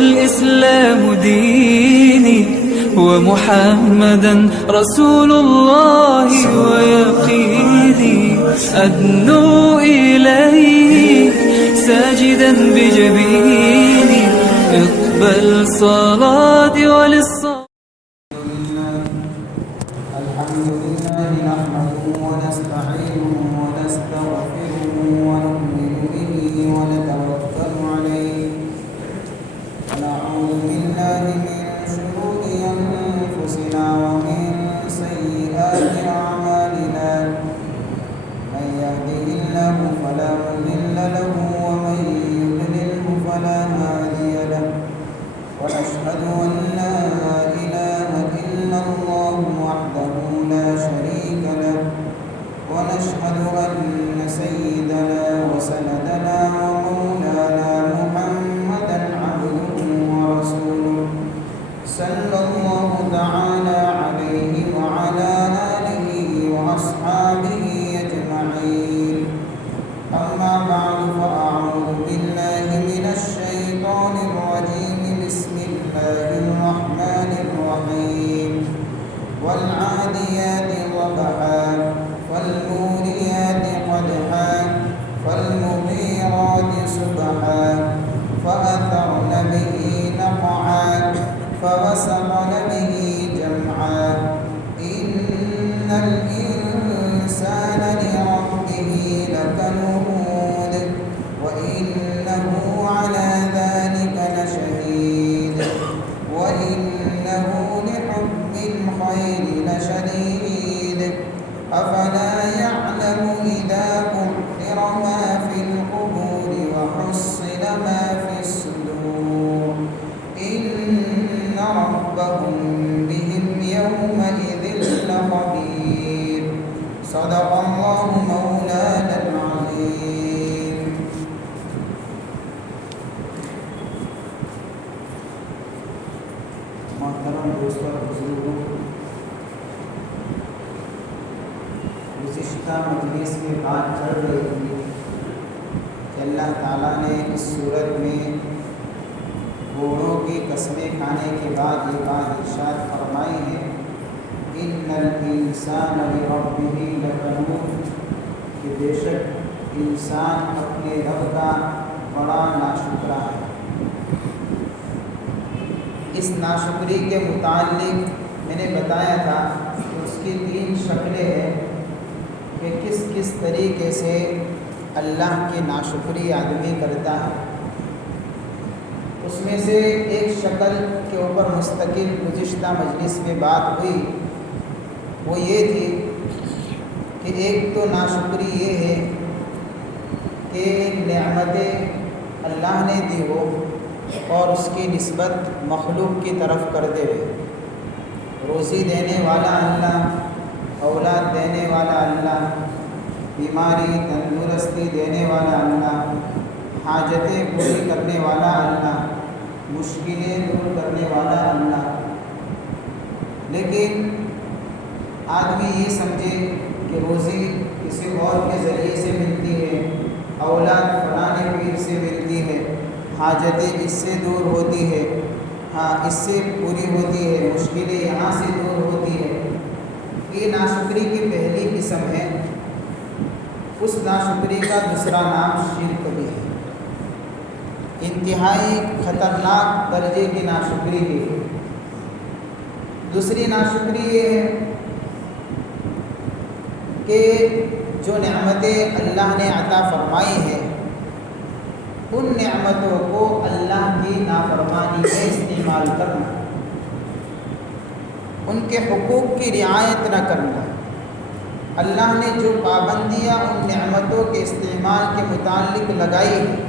والإسلام ديني ومحمدا رسول الله ويقيني أدنو إليك ساجدا بجبيني اقبل صلاتي وللصلاة. الحمد لله نحمده ونستعينه ونستغفره ونؤمن به ونتوكل عليه ونعوذ بالله من شرور أنفسنا ومن سيئات أعمالنا من يهده الله فلا مضل له ومن يضلله فلا هادي له ونشهد أن لا إله إلا الله وحده لا شريك له ونشهد أن سيدنا وسندنا ومولانا محمدا عبده ورسوله صلى الله تعالى عليه وعلى آله وأصحابه أجمعين. أما بعد فأعوذ بالله من الشيطان الرجيم. بسم الله الرحمن الرحيم. والعاديات ضبحا فالموريات قدحا فالمغيرات صبحا فأثرن به نقعا فوسطن به جمعا إن الإنسان لربه لكنود وإنه على ذلك لشهيد وإنه لحب الخير لشديد أفلا يعلم إذا بعثر ما في القبور وحصل ما في الصدور إن ربهم بهم يومئذ لخبير. صدق الله مولانا العظيم. محترم دوستوں اور بزرگوں، گزشتہ مجلس میں بات چل رہی تھی کہ اللہ تعالیٰ نے اس صورت میں گھوڑوں کی قسمیں کھانے کے بعد یہ بات ارشاد فرمائی ہے ان الانسان لربہ لکنود، کہ بے شک انسان اپنے رب کا بڑا ناشکرا ہے۔ اس ناشکری کے متعلق میں نے بتایا تھا کہ اس کی 3 شکلیں ہیں کہ کس کس طریقے سے اللہ کی ناشکری آدمی کرتا ہے۔ اس میں سے ایک شکل کے اوپر مستقل گزشتہ مجلس میں بات ہوئی، وہ یہ تھی کہ ایک تو ناشکری یہ ہے کہ نعمتیں اللہ نے دی ہو اور اس کی نسبت مخلوق کی طرف کر دے، روزی دینے والا اللہ، اولاد دینے والا اللہ، بیماری تندرستی دینے والا اللہ، حاجتیں پوری کرنے والا اللہ، مشکلیں دور کرنے والا اللہ۔ لیکن آدمی یہ سمجھے کہ روزی کسی اور کے ذریعے سے ملتی ہے، اولاد فلانے پیر سے ملتی ہے، حاجتیں اس سے دور ہوتی ہے، اس سے پوری ہوتی ہے، مشکلیں یہاں سے دور ہوتی ہے۔ یہ ناشکری کی پہلی قسم ہے۔ اس ناشکری کا دوسرا نام شرک بھی ہے، انتہائی خطرناک درجے کی ناشکری ہے۔ دوسری ناشکری یہ ہے کہ جو نعمتیں اللہ نے عطا فرمائی ہیں ان نعمتوں کو اللہ کی نافرمانی میں استعمال کرنا، ان کے حقوق کی رعایت نہ کرنا، اللہ نے جو پابندیاں ان نعمتوں کے استعمال کے متعلق لگائی ہیں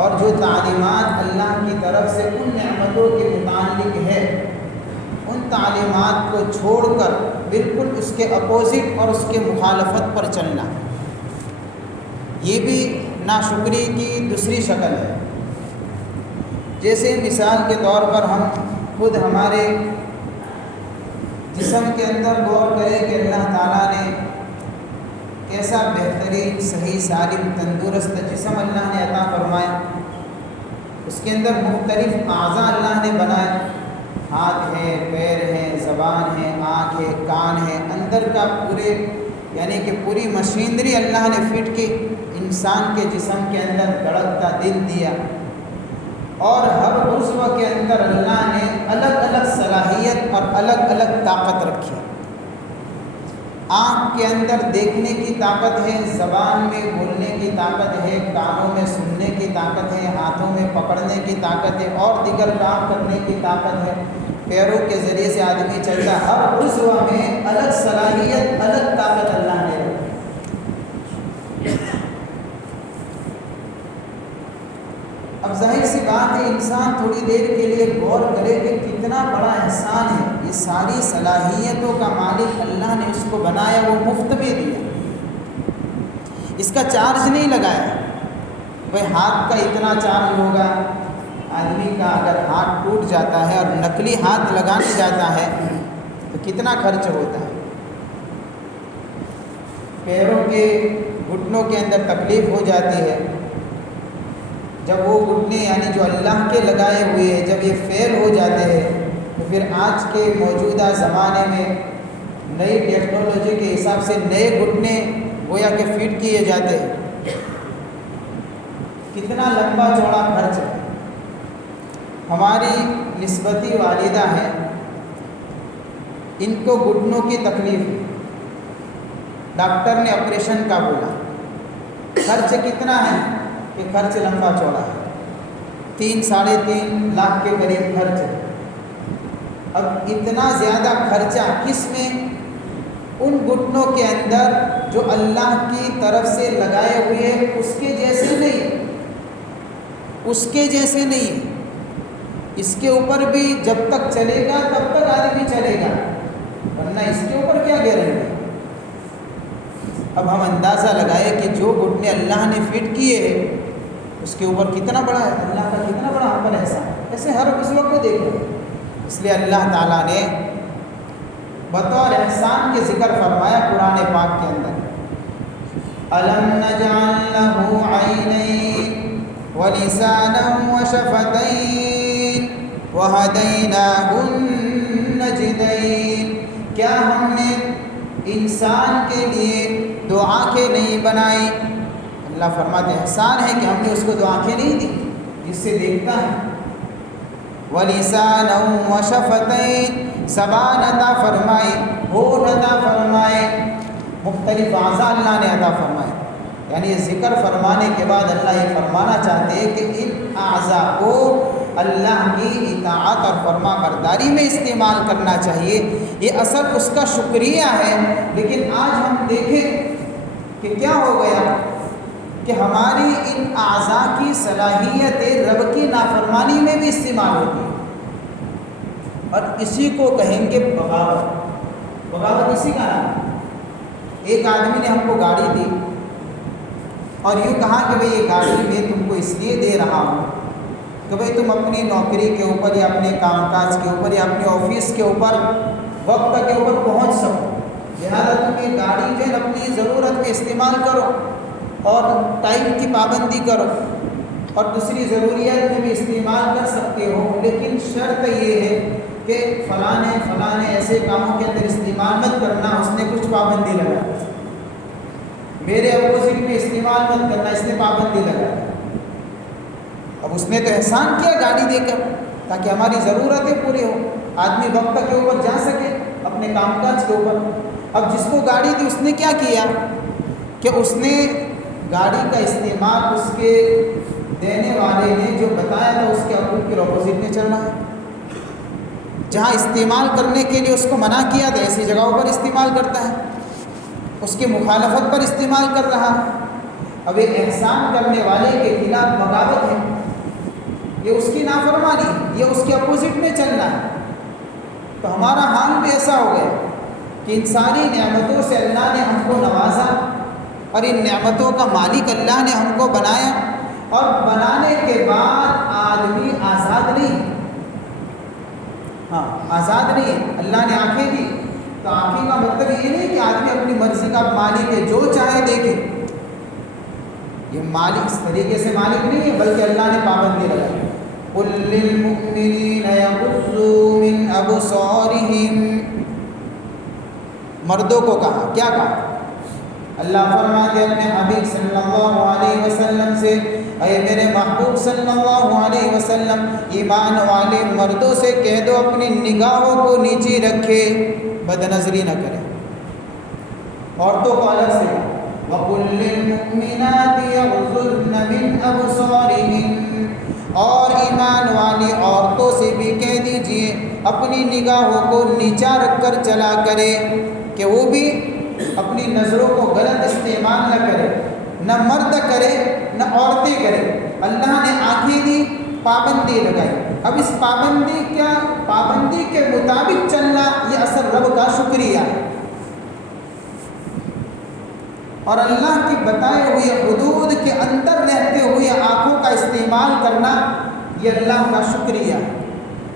اور جو تعلیمات اللہ کی طرف سے ان نعمتوں کے متعلق ہے، ان تعلیمات کو چھوڑ کر بالکل اس کے اپوزٹ اور اس کے مخالفت پر چلنا، یہ بھی ناشکری کی دوسری شکل ہے۔ جیسے مثال کے طور پر ہم خود ہمارے جسم کے اندر غور کریں کہ اللہ تعالیٰ نے کیسا بہترین صحیح سالم تندرست جسم اللہ نے عطا فرمایا۔ اس کے اندر مختلف اعضاء اللہ نے بنائے، ہاتھ ہے، پیر ہے، زبان ہے، آنکھ ہے، کان ہے، اندر کا پورے یعنی کہ پوری مشینری اللہ نے فٹ کی، انسان کے جسم کے اندر دھڑکتا دل دیا، اور ہر عضو کے اندر اللہ نے الگ الگ صلاحیت اور الگ الگ طاقت رکھی۔ آنکھ کے اندر دیکھنے کی طاقت ہے، زبان میں بولنے کی طاقت ہے، کانوں میں سننے کی طاقت ہے، ہاتھوں میں پکڑنے کی طاقت ہے، اور دیگر کام کرنے کی طاقت ہے، پیروں کے ذریعے سے آدمی چلتا ہے۔ ہر عضو میں الگ صلاحیت، الگ طاقت اللہ نے رکھی۔ اب ظاہر سی بات ہے، انسان تھوڑی دیر کے لیے غور کرے کہ کتنا بڑا احسان ہے، یہ ساری صلاحیتوں کا مالک اللہ نے اس کو بنایا، وہ مفت میں دیا، اس کا چارج نہیں لگایا۔ بھائی ہاتھ کا اتنا چارج ہوگا، آدمی کا اگر ہاتھ ٹوٹ جاتا ہے اور نقلی ہاتھ لگانے جاتا ہے تو کتنا خرچ ہوتا ہے۔ پیروں کے گھٹنوں کے اندر تکلیف ہو جاتی ہے، جب وہ گھٹنے یعنی جو اللہ کے لگائے ہوئے ہیں جب یہ فیل ہو جاتے ہیں تو پھر آج کے موجودہ زمانے میں نئی ٹیکنالوجی کے حساب سے نئے گھٹنے گویا کہ فٹ کیے جاتے ہیں۔ کتنا لمبا چوڑا خرچ ہے۔ ہماری نسبتی والدہ ہیں، ان کو گھٹنوں کی تکلیف ہے، ڈاکٹر نے آپریشن کا بولا، خرچ کتنا ہے کہ خرچ لمبا چوڑا ہے، 3-3.5 لاکھ کے قریب خرچ ہے۔ اب اتنا زیادہ خرچہ کس میں؟ ان گھٹنوں کے اندر جو اللہ کی طرف سے لگائے ہوئے اس کے جیسے نہیں، اس کے جیسے نہیں، اس کے اوپر بھی جب تک چلے گا تب تک آدمی چلے گا، ورنہ اس کے اوپر کیا گارنٹی۔ اب ہم اندازہ لگائے کہ جو گھٹنے اللہ نے فٹ کیے ہیں اس کے اوپر کتنا بڑا ہے، اللہ کا کتنا بڑا حق احسان ہے۔ ایسے ہر عضو کو دیکھو، اس لیے اللہ تعالیٰ نے بطور احسان کے ذکر فرمایا قرآن پاک کے اندر، أَلَمْ نَجْعَلْ لَهُ عَيْنَيْنِ وَلِسَانًا وَشَفَتَيْنِ وَهَدَيْنَاهُ النَّجْدَيْنِ، کیا ہم نے انسان کے لیے دو آنکھیں نہیں بنائی؟ اللہ فرماتے احسان ہے کہ ہم نے اس کو دو آنکھیں نہیں دی جس سے دیکھتا ہے۔ وَلِسَانًا وَشَفَتَيْنِ، زبان عطا فرمائے، ہونٹ عطا فرمائے، مختلف اعضاء اللہ نے عطا فرمائے۔ یعنی یہ ذکر فرمانے کے بعد اللہ یہ فرمانا چاہتے ہیں کہ ان اعضاء کو اللہ کی اطاعت اور فرما برداری میں استعمال کرنا چاہیے، یہ اصل اس کا شکریہ ہے۔ لیکن آج ہم دیکھیں کہ کیا ہو گیا کہ ہماری ان اعضاء کی صلاحیت رب کی نافرمانی میں بھی استعمال ہوتی ہے، اور اسی کو کہیں گے بغاوت۔ بغاوت اسی کا نام ہے۔ ایک آدمی نے ہم کو گاڑی دی اور یوں کہا کہ بھئی یہ گاڑی میں تم کو اس لیے دے رہا ہوں کہ بھئی تم اپنی نوکری کے اوپر یا اپنے کام کاج کے اوپر یا اپنے آفس کے اوپر وقت کے اوپر پہنچ سکو، لہذا تم یہ گاڑی جو ہے اپنی ضرورت میں استعمال کرو اور ٹائم کی پابندی کرو، اور دوسری ضروریات میں بھی استعمال کر سکتے ہو، لیکن شرط یہ ہے کہ فلاں ایسے کاموں کے اندر استعمال مت کرنا، اس نے کچھ پابندی لگا، میرے اپوزٹ میں استعمال مت کرنا، اس نے پابندی لگا۔ اب اس نے تو احسان کیا گاڑی دے کر تاکہ ہماری ضرورتیں پوری ہو، آدمی وقت کے اوپر جا سکے اپنے کام کاج کے اوپر۔ اب جس کو گاڑی دی اس نے کیا کیا کہ اس نے گاڑی کا استعمال اس کے دینے والے نے جو بتایا تھا اس کے حقوق کے اپوزٹ میں چلنا ہے۔ جہاں استعمال کرنے کے لیے اس کو منع کیا تھا ایسی جگہوں پر استعمال کرتا ہے، اس کی مخالفت پر استعمال کر رہا ہے۔ اب یہ احسان کرنے والے کے خلاف بغاوت ہے، یہ اس کی نافرمانی ہے، یہ اس کے اپوزٹ میں چلنا ہے۔ تو ہمارا حال بھی ایسا ہو گیا کہ ان ساری نعمتوں سے اللہ نے ہم کو نوازا، اور ان نعمتوں کا مالک اللہ نے ہم کو بنایا، اور بنانے کے بعد آدمی آزاد نہیں ہے۔ ہاں آزاد نہیں ہے۔ اللہ نے آنکھیں دی تو آنکھیں کا مطلب یہ نہیں کہ آدمی اپنی مرضی کا مالک ہے، جو چاہے دیکھے۔ یہ مالک اس طریقے سے مالک نہیں ہے، بلکہ اللہ نے پابندی لگائی. قُل لِّلْمُؤْمِنِينَ يَغُضُّوا مِنْ أَبْصَارِهِمْ. مردوں کو کہا، کیا کہا؟ اللہ فرماتے اپنے حبیب صلی اللہ علیہ وسلم سے، اے میرے محبوب صلی اللہ علیہ وسلم، ایمان والے مردوں سے کہہ دو اپنی نگاہوں کو نیچے رکھے، بد نظری نہ کرے. عورتوں کو الگ سے وَقُلْ لِلْمُؤْمِنَاتِ يَغْضُضْنَ مِنْ أَبْصَارِهِنَّ، اور ایمان والی عورتوں سے بھی کہہ دیجئے اپنی نگاہوں کو نیچا رکھ کر چلا کرے، کہ وہ بھی اپنی نظروں کو غلط استعمال نہ کرے، نہ مرد کرے نہ عورتیں کرے. اللہ نے آنکھیں دی، پابندی لگائی. اب اس پابندی کے مطابق چلنا یہ اصل رب کا شکریہ ہے، اور اللہ کی بتائے ہوئے حدود کے اندر رہتے ہوئے آنکھوں کا استعمال کرنا یہ اللہ کا شکریہ ہے.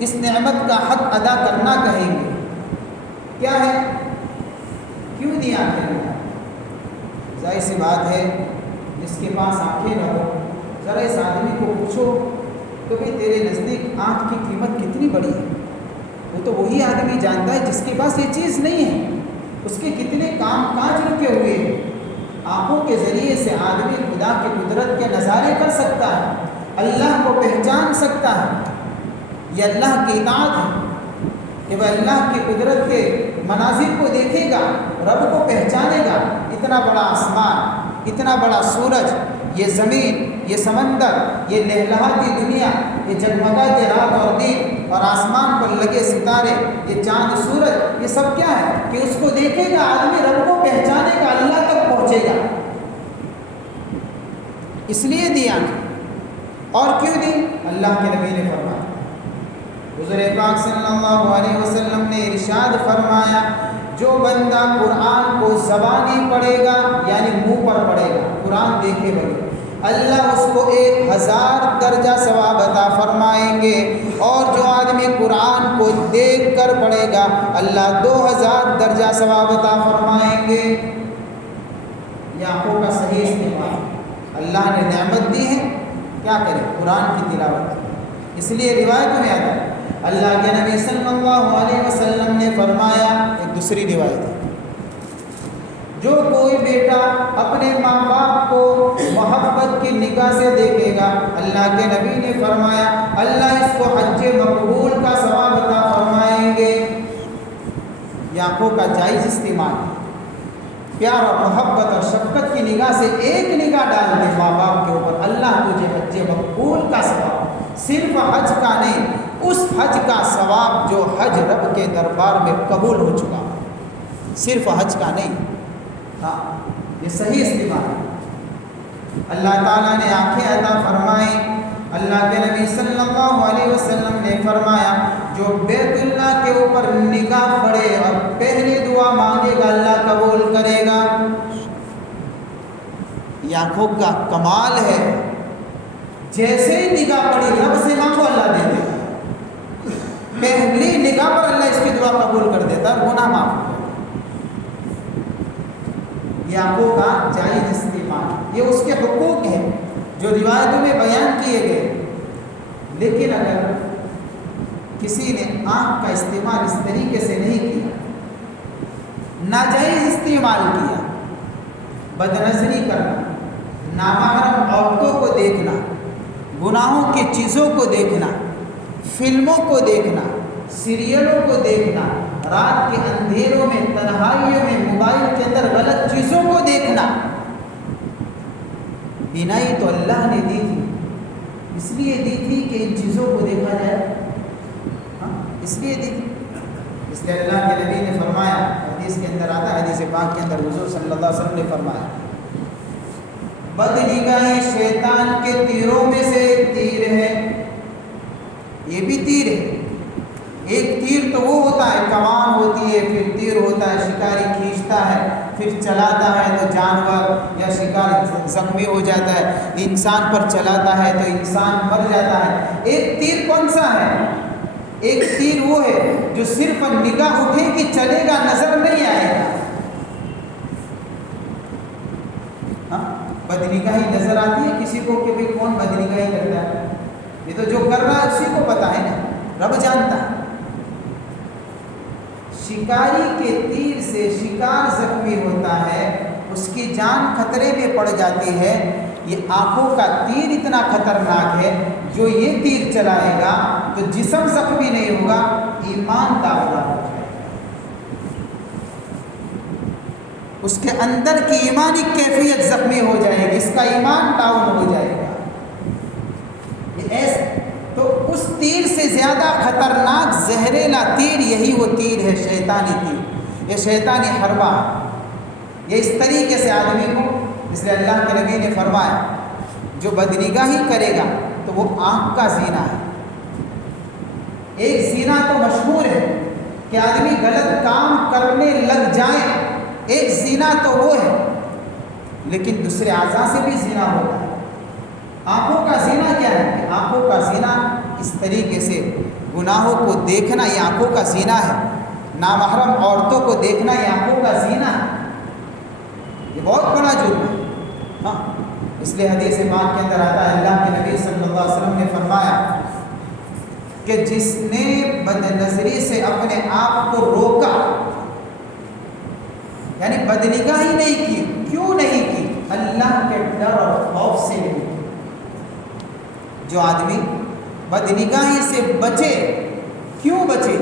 اس نعمت کا حق ادا کرنا کہیں گے. کیا ہے؟ کیوں دی آنکھیں؟ ظاہر سی بات ہے، جس کے پاس آنکھیں نہ ہو، ذرا اس آدمی کو پوچھو کہ بھئی تیرے نزدیک آنکھ کی قیمت کتنی بڑی ہے. وہ تو وہی آدمی جانتا ہے جس کے پاس یہ چیز نہیں ہے. اس کے کتنے کام کاج رکے ہوئے ہیں. آنکھوں کے ذریعے سے آدمی خدا کی قدرت کے نظارے کر سکتا ہے، اللہ کو پہچان سکتا ہے. یہ اللہ کی اطاعت ہے کہ وہ اللہ کی قدرت کے مناظر کو دیکھے گا، رب کو پہچانے گا. اتنا بڑا آسمان، اتنا بڑا سورج، یہ زمین، یہ سمندر، یہ لہلہاتی دنیا، یہ جگمگاتے رات اور دن، اور آسمان پر لگے ستارے، یہ چاند سورج، یہ سب کیا ہے کہ اس کو دیکھے گا آدمی، رب کو پہچانے گا، اللہ تک پہنچے گا. اس لیے دی آنکھیں. اور کیوں دی؟ اللہ کے نبی نے فرمایا، حضور پاک صلی اللہ علیہ وسلم نے ارشاد فرمایا، جو بندہ قرآن کو زبانی پڑھے گا، یعنی منہ پر پڑھے گا، قرآن دیکھے بغیر، اللہ اس کو 1000 درجہ ثواب عطا فرمائیں گے. اور جو آدمی قرآن کو دیکھ کر پڑھے گا، اللہ 2000 درجہ ثواب عطا فرمائیں گے. یہ آنکھوں کا صحیح استعمال اللہ نے نعمت دی ہے، کیا کرے؟ قرآن کی تلاوت. اس لیے روایت میں آتا ہے اللہ کے نبی صلی اللہ علیہ وسلم نے فرمایا، ایک دوسری روایت ہے، جو کوئی بیٹا اپنے ماں باپ کو محبت کی نگاہ سے دیکھے گا، اللہ کے نبی نے فرمایا اللہ اس کو حج مقبول کا ثواب عطا فرمائیں گے. یہ آنکھوں کا جائز استعمال، پیار اور محبت اور شفقت کی نگاہ سے ایک نگاہ ڈال دے ماں باپ کے اوپر، اللہ تجھے حج مقبول کا ثواب، صرف حج کا نہیں، اس حج کا ثواب جو حج رب کے دربار میں قبول ہو چکا، صرف حج کا نہیں. ہاں، یہ صحیح استعمال ہے. اللہ تعالیٰ نے آنکھیں عطا فرمائیں. اللہ کے نبی صلی اللہ علیہ وسلم نے فرمایا، جو بیت اللہ کے اوپر نگاہ پڑے اور پہلی دعا مانگے گا اللہ قبول کرے گا. یہ آنکھوں کا کمال ہے، جیسے ہی نگاہ پڑی رب سے مانگو اللہ دے دے گا. پہلی نگاہ پر اللہ اس کی دعا قبول کر دیتا ہے، گناہ معاف کر دیتا. یہ آنکھوں کا جائز استعمال، یہ اس کے حقوق ہیں جو روایتوں میں بیان کیے گئے. لیکن اگر کسی نے آنکھ کا استعمال اس طریقے سے نہیں کیا، ناجائز استعمال کیا، بد نظری کرنا، نامحرم عورتوں کو دیکھنا، گناہوں کی چیزوں کو دیکھنا، فلموں کو دیکھنا، سیریلوں کو دیکھنا، رات کے اندھیروں میں تنہائیوں میں موبائل کے اندر غلط چیزوں کو دیکھنا. بینائی تو اللہ نے دی تھی، اس لیے دی تھی کہ ان چیزوں کو دیکھا جائے. ہاں، اس لیے دی تھی. اس لیے اللہ کے نبی نے فرمایا، حدیث کے اندر آتا ہے، حدیث پاک کے اندر حضور صلی اللہ علیہ وسلم نے فرمایا، بد نگاہی شیطان کے تیروں میں سے ایک تیر ہے. یہ بھی تیر ہے. ایک تیر تو وہ ہوتا ہے، کمان ہوتی ہے، پھر تیر ہوتا ہے، شکاری کھینچتا ہے، پھر چلاتا ہے تو جانور یا شکار زخمی ہو جاتا ہے، انسان پر چلاتا ہے تو انسان مر جاتا ہے. ایک تیر کون سا ہے؟ ایک تیر وہ ہے جو صرف نگاہ اٹھے کہ چلے گا، نظر نہیں آئے گا. بدنگاہی نظر آتی ہے کسی کو کہ بھئی کون بدنگاہی کرتا ہے؟ یہ تو جو کر رہا ہے اسی کو پتا ہے نا، رب جانتا ہے۔ شکاری کے تیر سے شکار زخمی ہوتا ہے، اس کی جان خطرے میں پڑ جاتی ہے۔ یہ آنکھوں کا تیر اتنا خطرناک ہے، جو یہ تیر چلائے گا تو جسم زخمی نہیں ہوگا، ایمان داغدار ہو جائے گا، اس کے اندر کی ایمانی کیفیت زخمی ہو جائے گی، اس کا ایمان ڈاؤن ہو جائے گا۔ یہ ایسے تو اس تیر سے زیادہ خطرناک زہریلا تیر یہی وہ تیر ہے، شیطانی تیر، یہ شیطانی حربہ ہے۔ یہ اس طریقے سے آدمی کو، اس لیے اللہ کے نبی نے فرمایا جو بدنگاہی کرے گا تو وہ آنکھ کا زینہ ہے۔ ایک زینہ تو مشہور ہے کہ آدمی غلط کام کرنے لگ جائے، ایک زینہ تو وہ ہے، لیکن دوسرے اعضاء سے بھی زینہ ہوتا ہے۔ آنکھوں کا زینہ کیا ہے؟ کہ آنکھوں کا زینہ اس طریقے سے گناہوں کو دیکھنا، یہ آنکھوں کا زینہ ہے۔ نامحرم عورتوں کو دیکھنا یہ آنکھوں کا زینہ ہے، یہ بہت بڑا جرم ہے۔ ہاں، اس لیے حدیث پاک کے اندر آتا ہے، اللہ کے نبی صلی اللہ علیہ وسلم نے فرمایا کہ جس نے بد نظری سے اپنے آپ کو روکا، یعنی بدنگاہی نہیں کی، کیوں نہیں کی؟ اللہ کے ڈر اور خوف سے نہیں کی۔ جو آدمی بدنگاہی سے بچے، کیوں بچے؟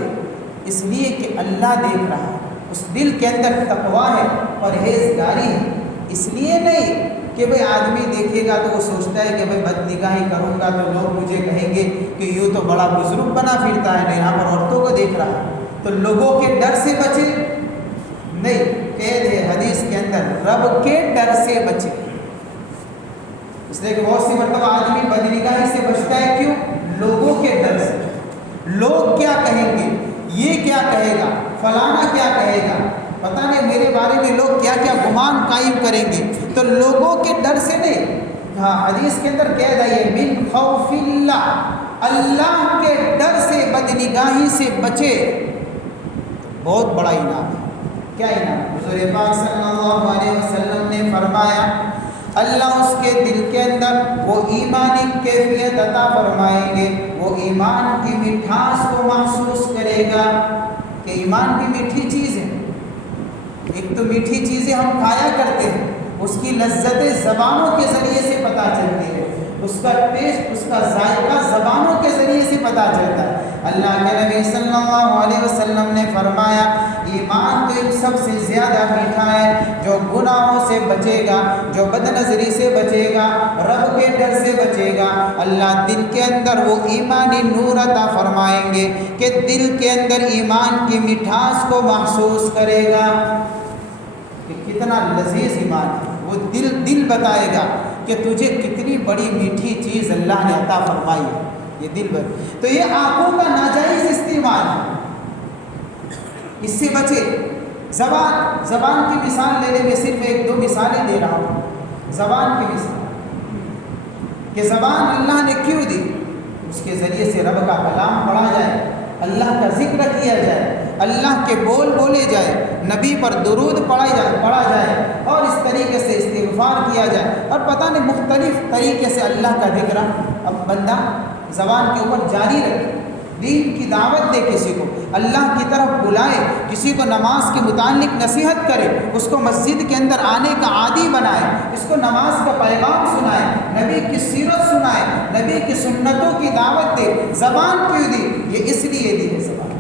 اس لیے کہ اللہ دیکھ رہا ہے، اس دل کے اندر تقویٰ ہے، پرہیزگاری ہے۔ اس لیے نہیں کہ بھئی آدمی دیکھے گا تو وہ سوچتا ہے کہ بھئی بدنگاہی کروں گا تو لوگ مجھے کہیں گے کہ یوں تو بڑا بزرگ بنا پھرتا ہے، یہاں پر عورتوں کو دیکھ رہا ہے، تو لوگوں کے ڈر سے بچے نہیں۔ قید ہے حدیث کے اندر، رب کے ڈر سے بچے۔ اس لیے کہ بہت سی مرتبہ آدمی بدنگاہی سے بچتا ہے، کیوں؟ لوگوں کے ڈر سے۔ لوگ کیا کہیں گے، یہ کیا کہے گا، فلانا کیا کہے گا، پتہ نہیں میرے بارے میں لوگ کیا کیا گمان قائم کریں گے، تو لوگوں کے ڈر سے نہیں۔ ہاں، حدیث کے اندر کہہ رہا ہے من خوف اللہ، اللہ کے ڈر سے بدنگاہی سے بچے، بہت بڑا انعام ہے۔ کیا انعام؟ حضور پاک صلی اللہ علیہ وسلم نے فرمایا اللہ اس کے دل کے اندر وہ ایمانی کیفیت عطا فرمائیں گے، وہ ایمان کی مٹھاس کو محسوس کرے گا کہ ایمان بھی میٹھی چیز ہے۔ ایک تو میٹھی چیزیں ہم کھایا کرتے ہیں، اس کی لذت زبانوں کے ذریعے سے پتہ چلتی ہے، اس کا ٹیسٹ، اس کا ذائقہ زبانوں کے ذریعے سے پتہ چلتا ہے۔ اللہ کے نبی صلی اللہ علیہ وسلم نے فرمایا ایمان تو ان سب سے زیادہ میٹھا ہے، جو گناہوں سے بچے گا، جو بد نظری سے بچے گا، رب کے ڈر سے بچے گا، اللہ دل کے اندر وہ ایمانی نور عطا فرمائیں گے کہ دل کے اندر ایمان کی مٹھاس کو محسوس کرے گا کہ کتنا لذیذ ایمان ہے۔ وہ دل بتائے گا کہ تجھے کتنی بڑی میٹھی چیز اللہ نے عطا فرمائی ہے، یہ دل تو یہ آنکھوں کا ناجائز استعمال ہے، اس سے بچے۔ زبان کی مثال لینے میں صرف ایک دو مثالیں دے رہا ہوں۔ زبان کی مثال کہ زبان اللہ نے کیوں دی؟ اس کے ذریعے سے رب کا کلام پڑھا جائے، اللہ کا ذکر کیا جائے، اللہ کے بول بولے جائے، نبی پر درود پڑھا جائے اور اس طریقے سے استغفار کیا جائے، اور پتہ نہیں مختلف طریقے سے اللہ کا ذکر اب بندہ زبان کے اوپر جاری رکھے، دین کی دعوت دے، کسی کو اللہ کی طرف بلائے، کسی کو نماز کے متعلق نصیحت کرے، اس کو مسجد کے اندر آنے کا عادی بنائے، اس کو نماز کا پیغام سنائے، نبی کی سیرت سنائے، نبی کی سنتوں کی دعوت دے۔ زبان کیوں دی؟ یہ اس لیے دی ہے زبان،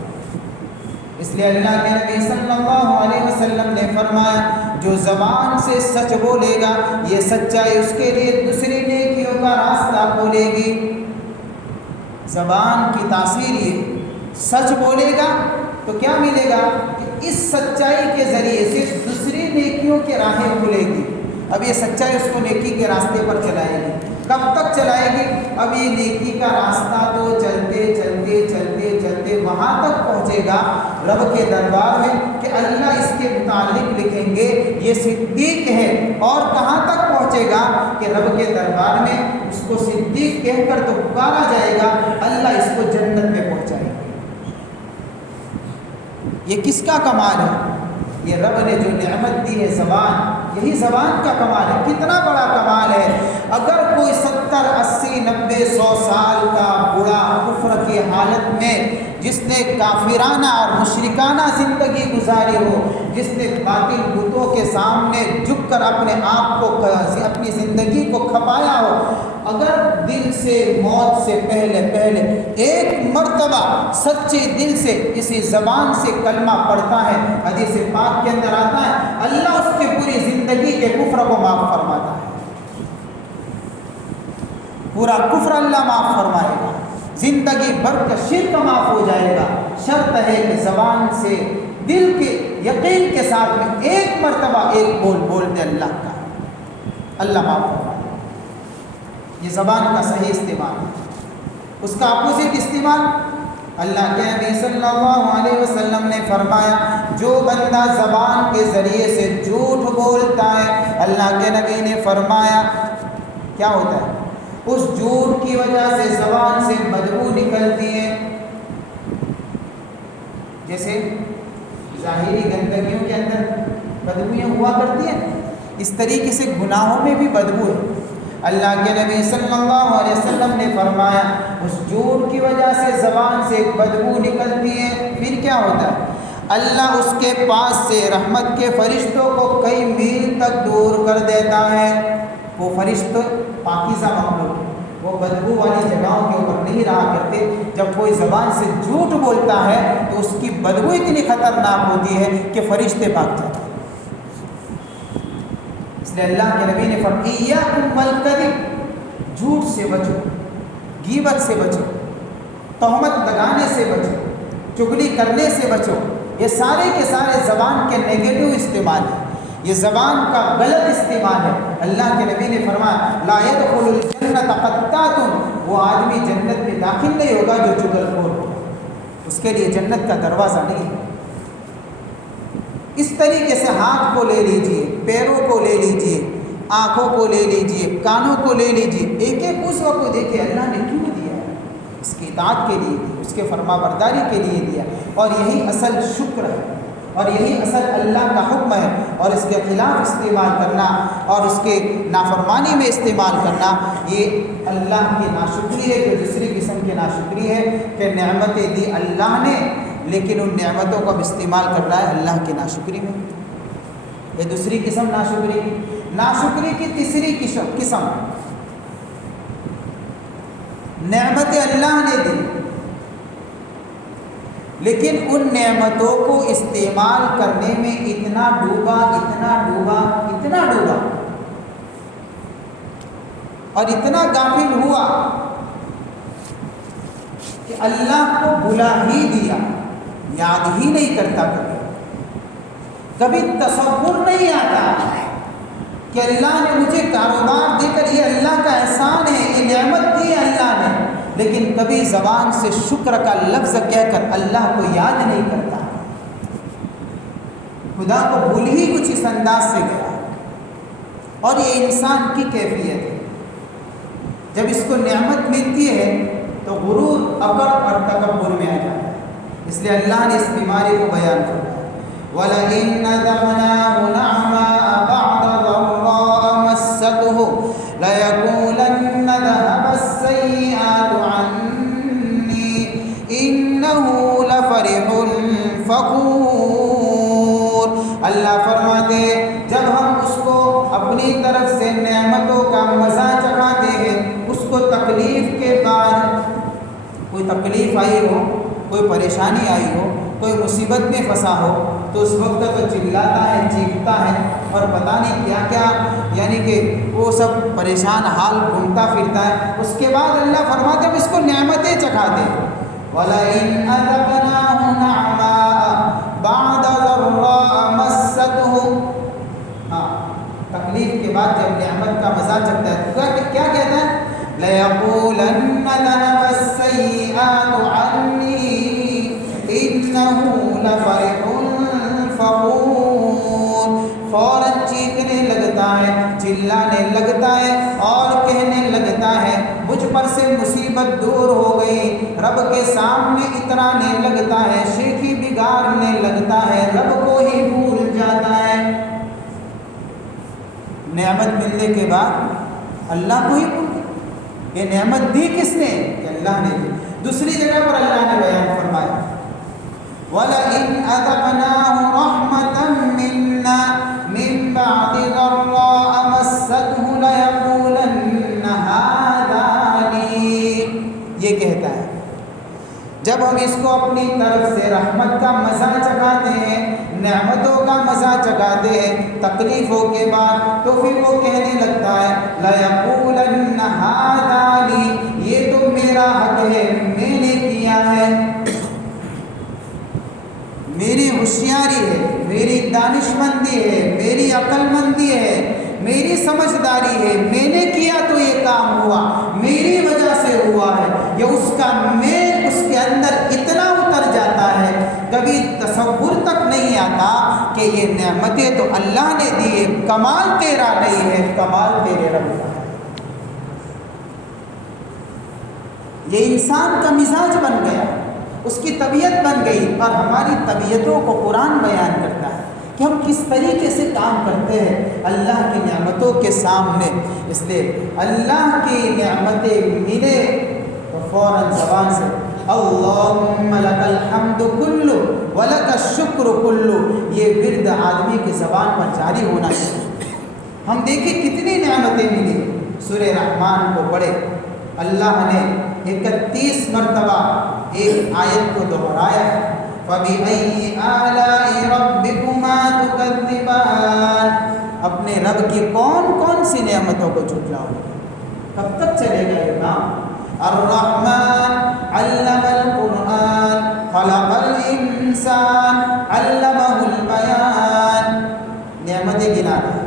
اس لیے اللہ کے نبی صلی اللہ علیہ وسلم نے فرمایا جو زبان سے سچ بولے گا یہ سچائی اس کے لیے دوسری نیکیوں کا راستہ کھولے گی۔ زبان کی تاثیر یہ، سچ بولے گا تو کیا ملے گا کہ اس سچائی کے ذریعے سے دوسری نیکیوں کے راہیں کھلے گی۔ اب یہ سچائی اس کو نیکی کے راستے پر چلائے گی، کب تک چلائے گی؟ اب یہ نیکی کا راستہ تو چلتے چلتے چلتے چلتے وہاں تک پہنچے گا رب کے دربار میں کہ اللہ اس کے متعلق لکھیں گے یہ صدیق ہے، اور کہاں تک پہنچے گا کہ رب کے دربار میں اس کو صدیق کہہ کر تو پکارا جائے گا، اللہ اس کو جنت میں پہنچائے گا۔ یہ کس کا کمال ہے؟ یہ رب نے جو نعمت دی ہے زبان، یہی زبان کا کمال ہے. کتنا بڑا کمال ہے. اگر کوئی 70 80 90 100 سال کا بوڑھا کفر کی حالت میں جس نے کافرانہ اور مشرکانہ زندگی گزاری ہو، جس نے باطل بتوں کے سامنے جھک کر اپنے آپ کو اپنی زندگی کو کھپایا ہو، اگر دل سے موت سے پہلے ایک مرتبہ سچے دل سے اسی زبان سے کلمہ پڑھتا ہے، حدیث پاک کے اندر آتا ہے اللہ اس کی پوری زندگی کے کفر کو معاف فرماتا ہے. پورا کفر اللہ معاف فرمائے گا، زندگی بھر کا شرک معاف ہو جائے گا. شرط ہے کہ زبان سے دل کے یقین کے ساتھ میں ایک مرتبہ ایک بول دے اللہ کا، اللہ معاف فرمائے. یہ زبان کا صحیح استعمال ہے. اس کا اپوزٹ استعمال اللہ کے نبی صلی اللہ علیہ وسلم نے فرمایا جو بندہ زبان کے ذریعے سے جھوٹ بولتا ہے، اللہ کے نبی نے فرمایا کیا ہوتا ہے؟ اس جھوٹ کی وجہ سے زبان سے بدبو نکلتی ہے. جیسے ظاہری گندگیوں کے اندر بدبویں ہوا کرتی ہیں، اس طریقے سے گناہوں میں بھی بدبو ہے. اللہ کے نبی صلی اللہ علیہ وسلم نے فرمایا اس جھوٹ کی وجہ سے زبان سے ایک بدبو نکلتی ہے، پھر کیا ہوتا ہے؟ اللہ اس کے پاس سے رحمت کے فرشتوں کو کئی میل تک دور کر دیتا ہے. وہ فرشتے پاکیزہ مخلوق ہیں، وہ بدبو والی جگہوں کے اوپر نہیں رہا کرتے. جب کوئی زبان سے جھوٹ بولتا ہے تو اس کی بدبو اتنی خطرناک ہوتی ہے کہ فرشتے بھاگ جاتے ہیں. اس لیے اللہ کے نبی نے فرمایا ایاکم والکذب، جھوٹ سے بچو، غیبت سے بچو، تہمت لگانے سے بچو، چغلی کرنے سے بچو. یہ سارے کے سارے زبان کے نیگیٹو استعمال ہیں، یہ زبان کا غلط استعمال ہے. اللہ کے نبی نے فرمایا لا يدخل الجنة قطات، وہ آدمی جنت میں داخل نہیں ہوگا جو چغل خور ہوگا، اس کے لیے جنت کا دروازہ نہیں ہے. اس طریقے سے ہاتھ کو لے لیجئے، پیروں کو لے لیجئے، آنکھوں کو لے لیجئے، کانوں کو لے لیجئے. ایک ایک عضو کو دیکھیں اللہ نے کیوں دیا ہے؟ اس کی اطاعت کے لیے دیا، اس کے فرما برداری کے لیے دیا. اور یہی اصل شکر ہے، اور یہی اصل اللہ کا حکم ہے. اور اس کے خلاف استعمال کرنا اور اس کے نافرمانی میں استعمال کرنا یہ اللہ کی ناشکری ہے، جو دوسری قسم کی ناشکری ہے کہ نعمتیں دی اللہ نے لیکن ان نعمتوں کو اب استعمال کر رہا ہے اللہ کی ناشکری میں. یہ دوسری قسم ناشکری کی. ناشکری کی تیسری قسم نعمت اللہ نے دی لیکن ان نعمتوں کو استعمال کرنے میں اتنا ڈوبا اور اتنا غافل ہوا کہ اللہ کو بھلا ہی دیا، یاد ہی نہیں کرتا. کبھی تصور نہیں آتا کہ اللہ نے مجھے کاروبار دے کر، یہ اللہ کا احسان ہے، یہ نعمت دی ہے اللہ نے. لیکن کبھی زبان سے شکر کا لفظ کہہ کر اللہ کو یاد نہیں کرتا. خدا کو بھول ہی کچھ اس انداز سے گیا. اور یہ انسان کی کیفیت ہے، جب اس کو نعمت ملتی ہے تو غرور، اکڑ اور تکبر میں آ جاتا ہے. اس لیے اللہ نے اس بیماری کو بیان فرمایا وَلَئِنْ نَذَقْنَاهُ نَعْمَاءَ بَعْدَ ضَرَّاءَ مَسَّتْهُ لَيَقُولَنَّ ذَهَبَ السَّيِّئَاتُ عَنِّي إِنَّهُ لَفَرِحٌ فَخُورٌ. اللہ فرماتے جب ہم اس کو اپنی طرف سے نعمتوں کا مزہ چکھاتے ہیں، اس کو تکلیف کے بعد کوئی تکلیف آئی ہو، کوئی پریشانی آئی ہو، کوئی مصیبت میں پھنسا ہو تو اس وقت تو چلاتا ہے، چیختا ہے اور پتہ نہیں کیا کیا، یعنی کہ وہ سب پریشان حال گھومتا پھرتا ہے. اس کے بعد اللہ فرماتے ہیں اس کو نعمتیں چکھاتے ہیں. وَلَئِنْ أَذَقْنَاهُ نَعْمَاءَ بَعْدَ ضَرَّاءَ مَسَّتْهُ. ہاں، تکلیف کے بعد جب نعمت کا مزہ چکھتا ہے تو کیا کہتا ہے؟ لَيَقُولَنَّ ذَهَبَ السَّيِّئَاتُ عَنِّي إِنَّهُ لَفَرِحٌ فَخُورٌ. فوراً چیخنے لگتا ہے، چلانے لگتا ہے اور کہنے لگتا ہے مجھ پر سے مصیبت دور ہو گئی. رب کے سامنے اترانے لگتا ہے، شیخی بگاڑنے لگتا ہے، رب کو ہی بھول جاتا ہے. نعمت ملنے کے بعد اللہ کو ہی بھول گئے۔ یہ نعمت دی کس نے؟ کہ اللہ نے دی۔ دوسری جگہ پر اللہ نے بیان فرمایا وَلَئِنْ أَذَقْنَاهُ رَحْمَةً مِنَّا مِنْ بَعْدِ ضَرَّاءَ مَسَّتْهُ لَيَقُولَنَّ هَذَا لِي، یہ کہتا ہے جب ہم اس کو اپنی طرف سے رحمت کا مزہ چکھاتے ہیں، نعمتوں کا مزہ چکھاتے ہیں تکلیفوں کے بعد، تو پھر وہ کہنے لگتا ہے لَيَقُولَنَّ هَذَا لِي، یہ تو میرا حق ہے، میں نے کیا ہے، میری ہوشیاری ہے، میری دانش مندی ہے، میری عقل مندی ہے، میری سمجھداری ہے، میں نے کیا تو یہ کام ہوا، میری وجہ سے ہوا ہے۔ یہ اس کا میں اس کے اندر اتنا اتر جاتا ہے، کبھی تصور تک نہیں آتا کہ یہ نعمتیں تو اللہ نے دی ہے، کمال تیرا نہیں ہے، کمال تیرے رب کا ہے۔ یہ انسان کا مزاج بن گیا، اس کی طبیعت بن گئی، اور ہماری طبیعتوں کو قرآن بیان کرتا ہے کہ ہم کس طریقے سے کام کرتے ہیں اللہ کی نعمتوں کے سامنے۔ اس لیے اللہ کی نعمتیں ملے تو فوراً زبان سے اللہم لک الحمد کلو ولک الشکر کلو، یہ ورد آدمی کی زبان پر جاری ہونا چاہیے۔ ہم دیکھیں کتنی نعمتیں ملی، سورہ رحمان کو پڑھے، اللہ نے 31 مرتبہ ایک آیت کو دہرایا ہے، فَبِأَيِّ آلَاءِ رَبِّكُمَا تُكَذِّبَانِ، اپنے رب کی کون کون سی نعمتوں کو جھٹلاؤ گے؟ کب تک چلے گا یہ کام؟ الرحمن علم القرآن خلق الانسان علمہ البیان، نعمتیں گنا دی۔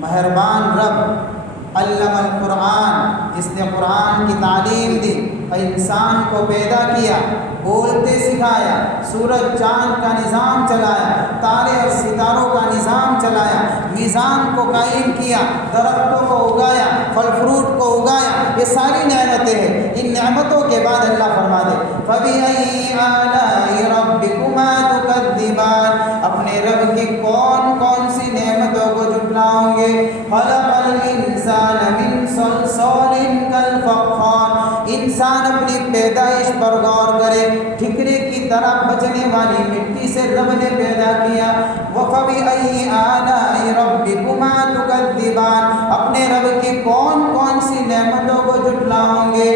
مہربان رب علم القرآن، جس نے قرآن کی تعلیم دی، انسان کو پیدا کیا، بولتے سکھایا، سورج چاند کا نظام چلایا، تارے اور ستاروں کا نظام چلایا، میزان کو قائم کیا، درختوں کو اگایا، پھل فروٹ کو اگایا، یہ ساری نعمتیں ہیں۔ ان نعمتوں کے بعد اللہ فرما دے فَبِأَيِّ آلَاءِ رَبِّكُمَا تُكَذِّبَانِ، اپنے رب کی کون کون سی نعمتوں کو جھٹلاؤ گے؟ خَلَقَ الْإِنسَانَ مِنْ صَلْصَالٍ كَالْفَخَّارِ، انسان اپنی پیدائش پر غور کرے، ٹھکرے کی طرح بچنے والی مٹی سے رب نے پیدا کیا۔ وَفَبِأَيِّ آلَاءِ رَبِّكُمَا تُكَذِّبَانِ، اپنے رب کی کون کون سی نعمتوں کو جھٹلاؤں گے؟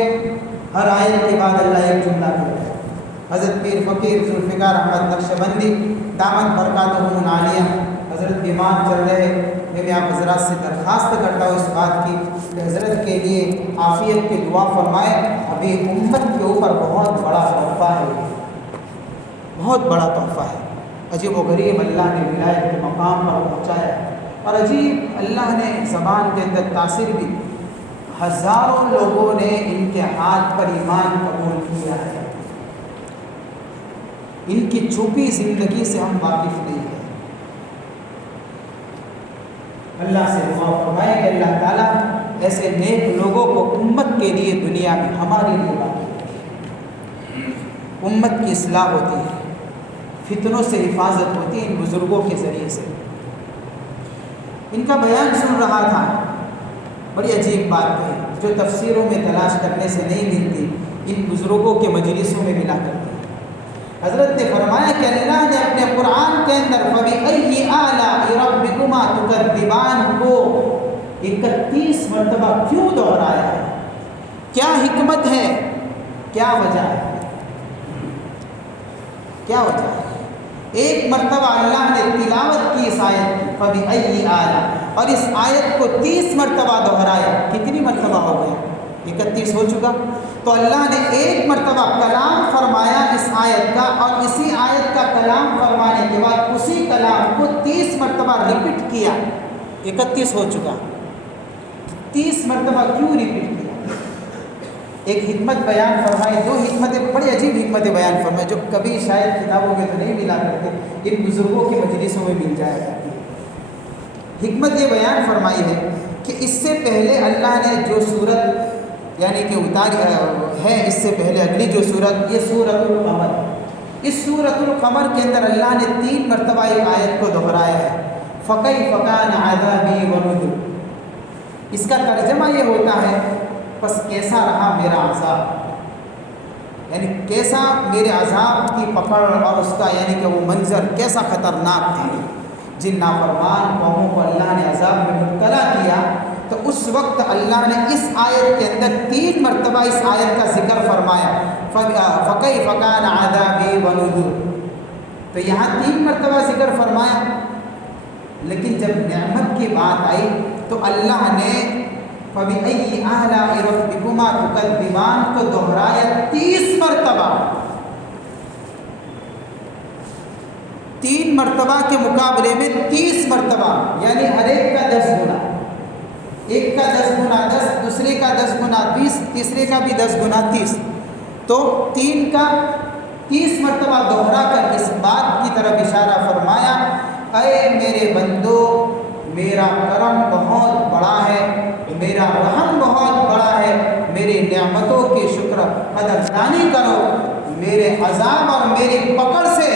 ہر آیت کے بعد اللہ ایک جملہ کہتا ہے۔ حضرت پیر فقیر ذوالفقار احمد نقشبندی دامت برکاتہم عالیہ حضرت بیمار چل رہے، میں آپ حضرات سے درخواست کرتا ہوں اس بات کی کہ حضرت کے لیے عافیت کی دعا فرمائے۔ ابھی امت کے اوپر بہت بڑا تحفہ ہے، بہت بڑا تحفہ ہے، عجیب و غریب اللہ نے ولایت کے مقام پر پہنچایا ہے، اور عجیب اللہ نے زبان کے اندر تاثر بھی، ہزاروں لوگوں نے ان کے ہاتھ پر ایمان قبول کیا ہے۔ ان کی چھپی زندگی سے ہم واقف نہیں ہیں۔ اللہ سے دعا فرمائے کہ اللہ تعالیٰ ایسے نیک لوگوں کو امت کے لیے دنیا میں ہمارے لیے باقی، امت کی اصلاح ہوتی ہے، فتنوں سے حفاظت ہوتی ہے ان بزرگوں کے ذریعے سے۔ ان کا بیان سن رہا تھا، بڑی عجیب بات ہے جو تفسیروں میں تلاش کرنے سے نہیں ملتی، ان بزرگوں کے مجلسوں میں ملا کرتی ہے۔ حضرت نے فرمایا کہ اللہ نے اپنے قرآن کے اندر فَبِأَيِّ آلَاءِ رَبِّكُمَا تُكَذِّبَانِ کو 31 مرتبہ کیوں دہرایا ہے؟ کیا حکمت ہے؟ کیا وجہ ہے؟ کیا وجہ ہے؟ ایک مرتبہ اللہ نے تلاوت کی اس آیت کی فَبِأَيِّ آلَاء، اور اس آیت کو 30 مرتبہ دہرایا۔ کتنی مرتبہ ہو گیا؟ 31 ہو چکا۔ تو اللہ نے ایک مرتبہ کلام فرمایا اس آیت کا، اور اسی آیت کا کلام فرمانے کے بعد اسی کلام کو 30 مرتبہ ریپیٹ کیا۔ 31 ہو چکا، 30 مرتبہ کیوں ریپیٹ کیا؟ ایک حکمت بیان فرمائی، دو حکمتیں، بڑی عجیب حکمتیں بیان فرمائی جو کبھی شاید کتابوں میں تو نہیں ملا کرتے، ان بزرگوں کی مجلسوں میں مل جایا کرتی ہے۔ حکمت یہ بیان فرمائی ہے کہ اس سے پہلے اللہ نے جو صورت یعنی کہ اتاری ہے، اس سے پہلے اگلی جو صورت، یہ سورۃ القمر، اس سورۃ القمر کے اندر اللہ نے 3 مرتبہ ایک آیت کو دہرایا ہے فَكَيْفَ كَانَ عَذَابِي وَنُذُرِ۔ اس کا ترجمہ یہ ہوتا ہے پس کیسا رہا میرا عذاب، یعنی کیسا میرے عذاب کی پکڑ اور اس کا یعنی کہ وہ منظر کیسا خطرناک تھا۔ جن نافرمان قوموں کو اللہ نے عذاب میں مبتلا کیا تو اس وقت اللہ نے اس آیت کے اندر 3 مرتبہ اس آیت کا ذکر فرمایا، فَكَيْفَ كَانَ عَذَابِي وَنُذُرِ۔ تو یہاں 3 مرتبہ ذکر فرمایا، لیکن جب نعمت کی بات آئی تو اللہ نے فَبِأَيِّ آلَاءِ رَبِّكُمَا تُكَذِّبَانِ کو دہرایا 30 مرتبہ۔ 3 مرتبہ کے مقابلے میں 30 مرتبہ، یعنی ہر ایک کا 10 گنا، ایک کا 10 گنا 10، دوسرے کا 10 گنا 20، تیسرے کا بھی 10 گنا 30، تو 3 کا 30 مرتبہ دوہرا کر اس بات کی طرف اشارہ فرمایا، اے میرے بندو میرا کرم بہت بڑا ہے، میرا رحم بہت بڑا ہے، میری نعمتوں کی شکر قدردانی کرو، میرے عذاب اور میری پکڑ سے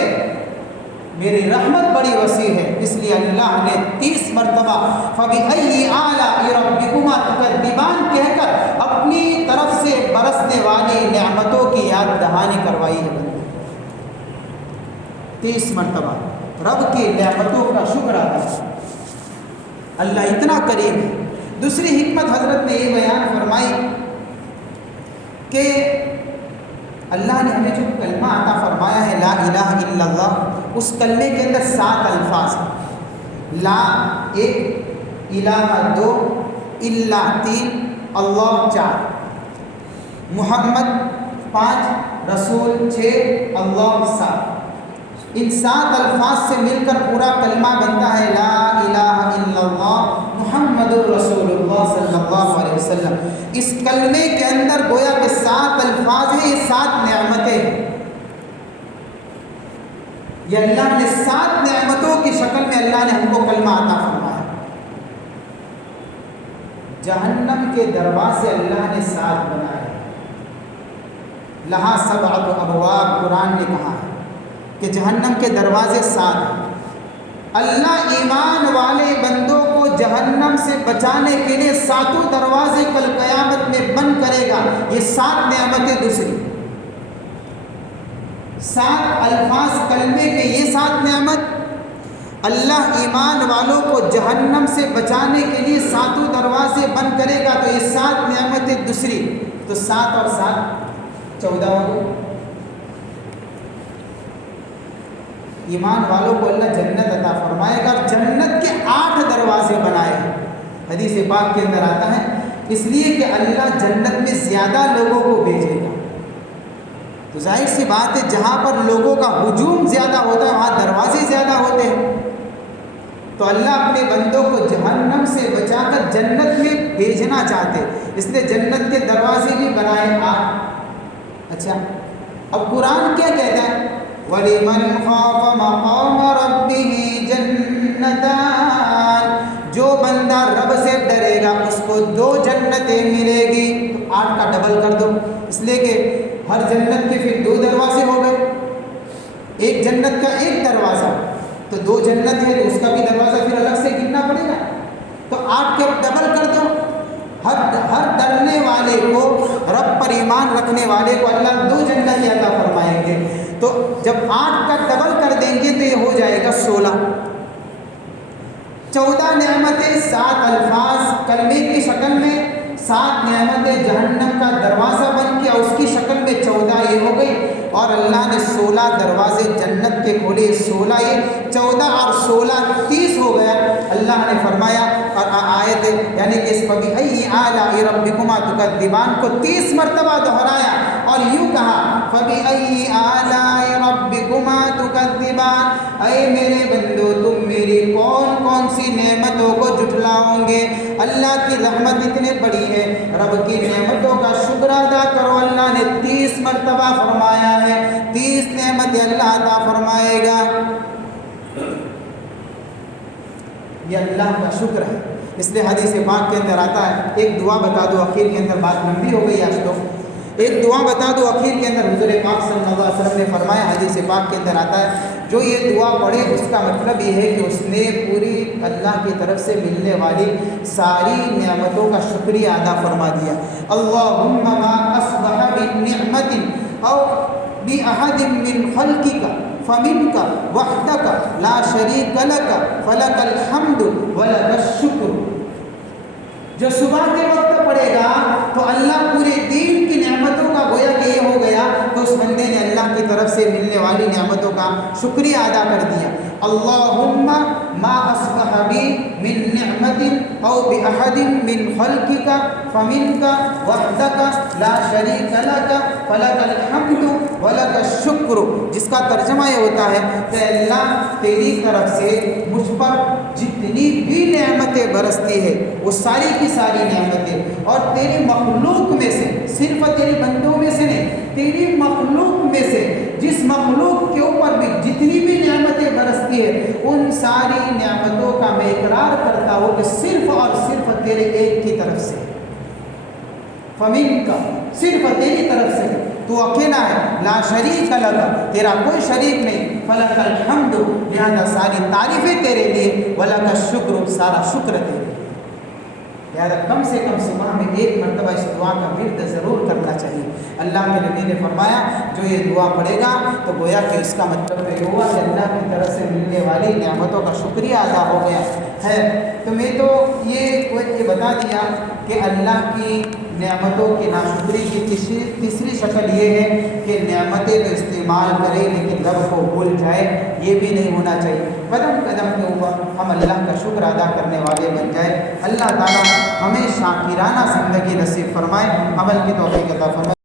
میری رحمت بڑی وسیع ہے۔ اس لیے اللہ نے 30 مرتبہ فَبِأَيِّ آلَاءِ رَبِّكُمَا تُكَذِّبَانِ کہہ کر اپنی طرف سے برسنے والی نعمتوں کی یاد دہانی کروائی ہے۔ 30 مرتبہ رب کی نعمتوں کا شکر ادا، اللہ اتنا کریم ہے۔ دوسری حکمت حضرت نے یہ بیان فرمائی کہ اللہ نے ہمیں جو کلمہ عطا فرمایا ہے لا الہ الا اللہ، اس کلمے کے اندر 7 الفاظ ہیں، لا 1، الہ 2، الا 3، اللہ 4، محمد 5، رسول 6، اللہ 7۔ ان 7 الفاظ سے مل کر پورا کلمہ بنتا ہے لا الہ الا اللہ محمد الرسول اللہ صلی اللہ علیہ وسلم۔ اس کلمے کے اندر گویا کہ 7 الفاظ ہیں، یہ 7 نعمتیں ہیں، یہ اللہ نے 7 نعمتوں کی شکل میں اللہ نے ہم کو کلمہ عطا فرمایا۔ جہنم کے دروازے اللہ نے 7 بنائے، لہا 7 ابواب، قرآن نے کہا ہے کہ جہنم کے دروازے 7 ہیں۔ اللہ ایمان والے بندوں کو جہنم سے بچانے کے لیے 7 دروازے کل قیامت میں بند کرے گا۔ یہ 7 نعمتیں دوسری، 7 الفاظ کلمے کے یہ 7 نعمت، اللہ ایمان والوں کو جہنم سے بچانے کے لیے 7 دروازے بند کرے گا، تو یہ 7 نعمتیں دوسری، تو 7 اور 7 14 ہو گئے۔ ایمان والوں کو اللہ جنت عطا فرمائے گا، جنت کے 8 دروازے بنائے ہیں، حدیث پاک کے اندر آتا ہے، اس لیے کہ اللہ جنت میں زیادہ لوگوں کو بھیجے گا۔ تو ظاہر سی بات ہے جہاں پر لوگوں کا ہجوم زیادہ ہوتا ہے وہاں دروازے زیادہ ہوتے ہیں، تو اللہ اپنے بندوں کو جہنم سے بچا کر جنت میں بھیجنا چاہتے، اس لیے جنت کے دروازے بھی بنائے 8۔ اچھا، اب قرآن کیا کہتا ہے؟ وَلِمَنْ خَافَ مَقَامَ رَبِّهِ جَنَّتَانِ، جو بندہ رب سے ڈرے گا اس کو 2 جنتیں ملے گی۔ تو 8 کا ڈبل کر دو، اس لیے کہ ہر جنت کے پھر 2 دروازے ہو گئے، ایک جنت کا 1 دروازہ، تو 2 جنت ہے تو اس کا بھی دروازہ پھر الگ سے گننا پڑے گا، تو 8 کے ڈبل کر دو۔ ہر ڈرنے والے کو، رب پر ایمان رکھنے والے کو اللہ 2 جنتیں عطا فرمائیں گے، تو جب 8 کا ڈبل کر دیں گے تو یہ ہو جائے گا 16۔ 14 نعمتیں، 7 الفاظ کلمے کی شکل میں، 7 نعمتیں جہنم کا دروازہ بن کے اور اس کی شکل میں 14 یہ ہو گئی، اور اللہ نے 16 دروازے جنت کے کھولے، 16 یہ 14 اور 16 30 ہو گیا۔ اللہ نے فرمایا اور آیت یعنی کہ اس فَبِأَيِّ آلَاءِ رَبِّكُمَا تُكَذِّبَانِ کو 30 مرتبہ دہرایا اور یوں کہا فَبِأَيِّ آلَاءِ رَبِّكُمَا تُكَذِّبَانِ، اے میرے بندو تم میری کون کون سی نعمتوں کو جھٹلاؤ گے؟ اللہ کی رحمت اتنے بڑی ہے، رب کی نعمتوں کا شکر ادا کرو۔ اللہ نے 30 مرتبہ فرمایا ہے، 30 نعمتیں اللہ عطا فرمائے گا، یہ اللہ کا شکر ہے۔ اس لیے حدیث پاک کے اندر آتا ہے، ایک دعا بتا دو، اخیر کے اندر بات لمبی ہو گئی آج تو، ایک دعا بتا دو اخیر کے اندر حضور پاک صلی اللہ علیہ وسلم نے فرمایا، حدیث پاک کے اندر آتا ہے، جو یہ دعا پڑھے اس کا مطلب یہ ہے کہ اس نے پوری اللہ کی طرف سے ملنے والی ساری نعمتوں کا شکریہ ادا فرما دیا۔ اللہم ما اصبح من نعمت او بأحد من خلقک فمنک وحدک لا شریک لک فلک الحمد ولک الشکر۔ جو صبح کے وقت پڑھے گا تو اللہ پورے دین کی نعمتوں کا گویا کہ یہ ہو گیا تو اس بندے نے اللہ کی طرف سے ملنے والی نعمتوں کا شکریہ ادا کر دیا۔ اللہم ما اصبح بی من نعمت او بأحد من خلقک فمنک وحدک لا شریک لک فلک الحمد ولک الشکر، جس کا ترجمہ یہ ہوتا ہے کہ اللہ تیری طرف سے مجھ پر جتنی بھی نعمتیں برستی ہے وہ ساری کی ساری نعمتیں، اور تیری مخلوق میں سے، صرف تیری بندوں میں سے نہیں، تیری مخلوق میں سے جس مخلوق کے اوپر بھی جتنی بھی نعمتیں برستی ہے ان ساری نعمتوں کا میں اقرار کرتا ہوں کہ صرف اور صرف تیرے ایک کی طرف سے، فمن کا، صرف تیری طرف سے، تو اکیلا ہے، لا شریک لک، تیرا کوئی شریک نہیں، فلک الحمد، لہذا ساری تعریفیں تیرے لیے، ولک الشکر، سارا شکر تیرے لیے۔ لہذا کم سے کم صبح میں ایک مرتبہ اس دعا کا ورد ضرور کرنا چاہیے۔ اللہ کے نبی نے فرمایا جو یہ دعا پڑھے گا تو گویا کہ اس کا مطلب یہ ہوا کہ اللہ کی طرف سے ملنے والی نعمتوں کا شکریہ ادا ہو گیا ہے۔ تو میں تو یہ بتا دیا کہ اللہ کی نعمتوں کی ناشکری کی تیسری شکل یہ ہے کہ نعمتیں تو استعمال کرے لیکن رب کو بھول جائے، یہ بھی نہیں ہونا چاہیے۔ قدم قدم کے اوپر ہم اللہ کا شکر ادا کرنے والے بن جائے۔ اللہ تعالیٰ ہمیں شاکرانہ زندگی نصیب فرمائے، عمل کی توفیق عطا فرمائے۔